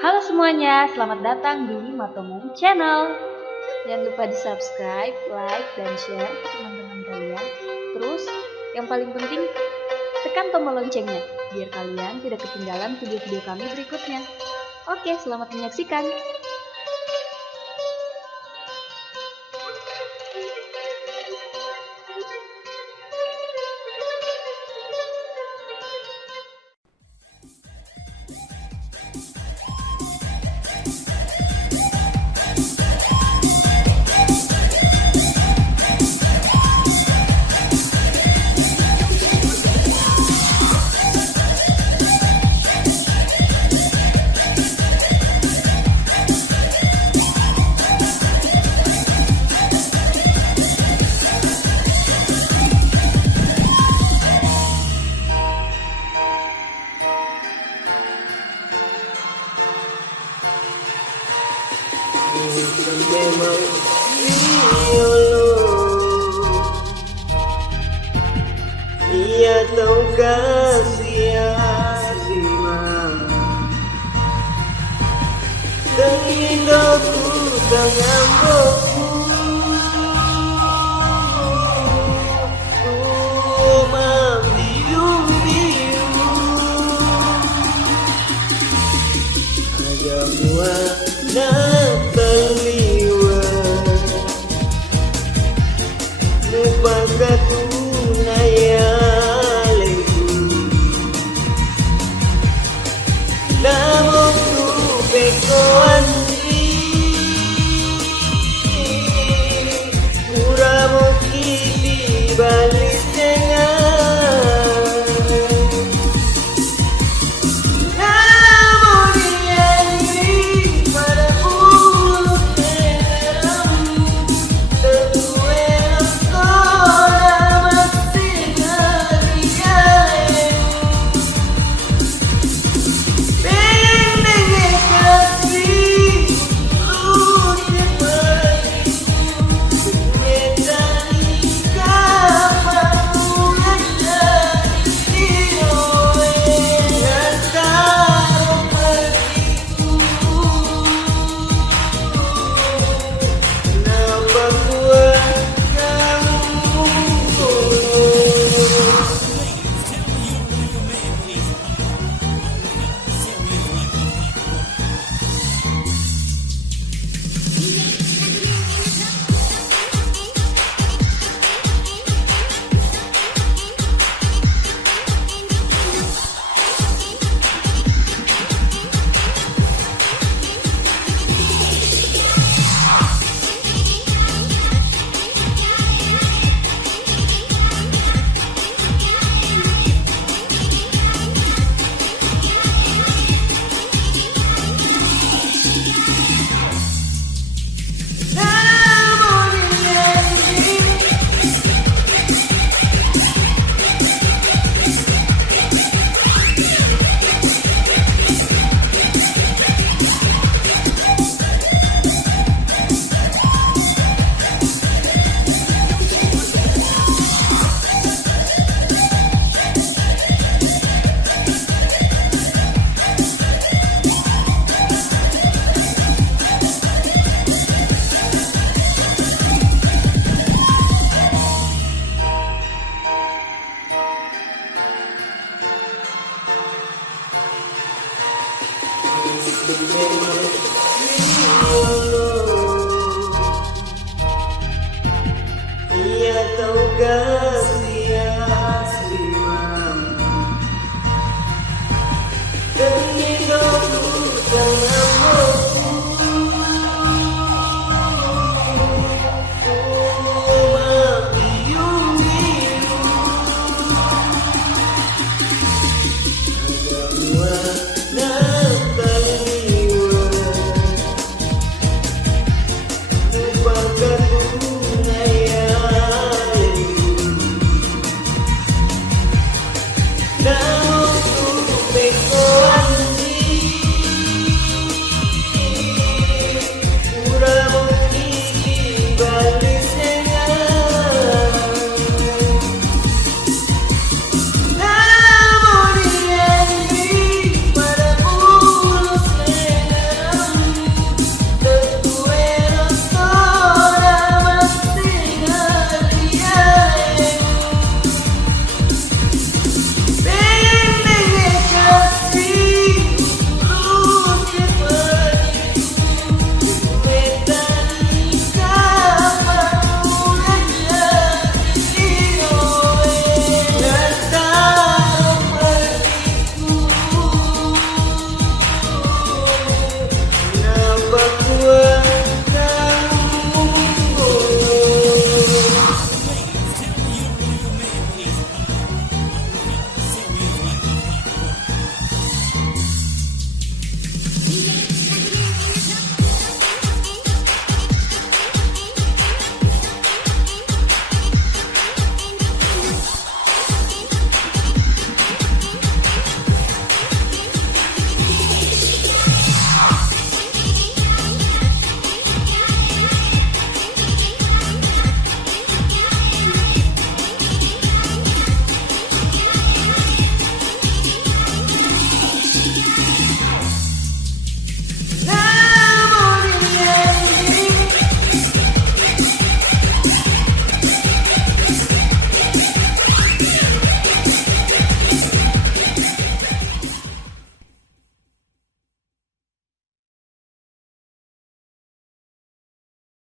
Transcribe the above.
Halo semuanya, selamat datang di Memeng Channel. Jangan lupa di subscribe, like, dan share ke teman-teman kalian. Terus, yang paling penting, tekan tombol loncengnya, biar kalian tidak ketinggalan video-video kami berikutnya. Oke, selamat menyaksikan. Memang riolo, ia tahu Kas'i Asi'ma, dan hidupku dengan boku. Tou Mabbiu, ada buah lupa tunaya lagi, namun tu bekoan muramu kini balik dengan Namoni Anri pada bulu teramu ia tahu Kas'i Asi'ma, dan hidupku dengan boku. Tou Mabbiu, ada buah namun tu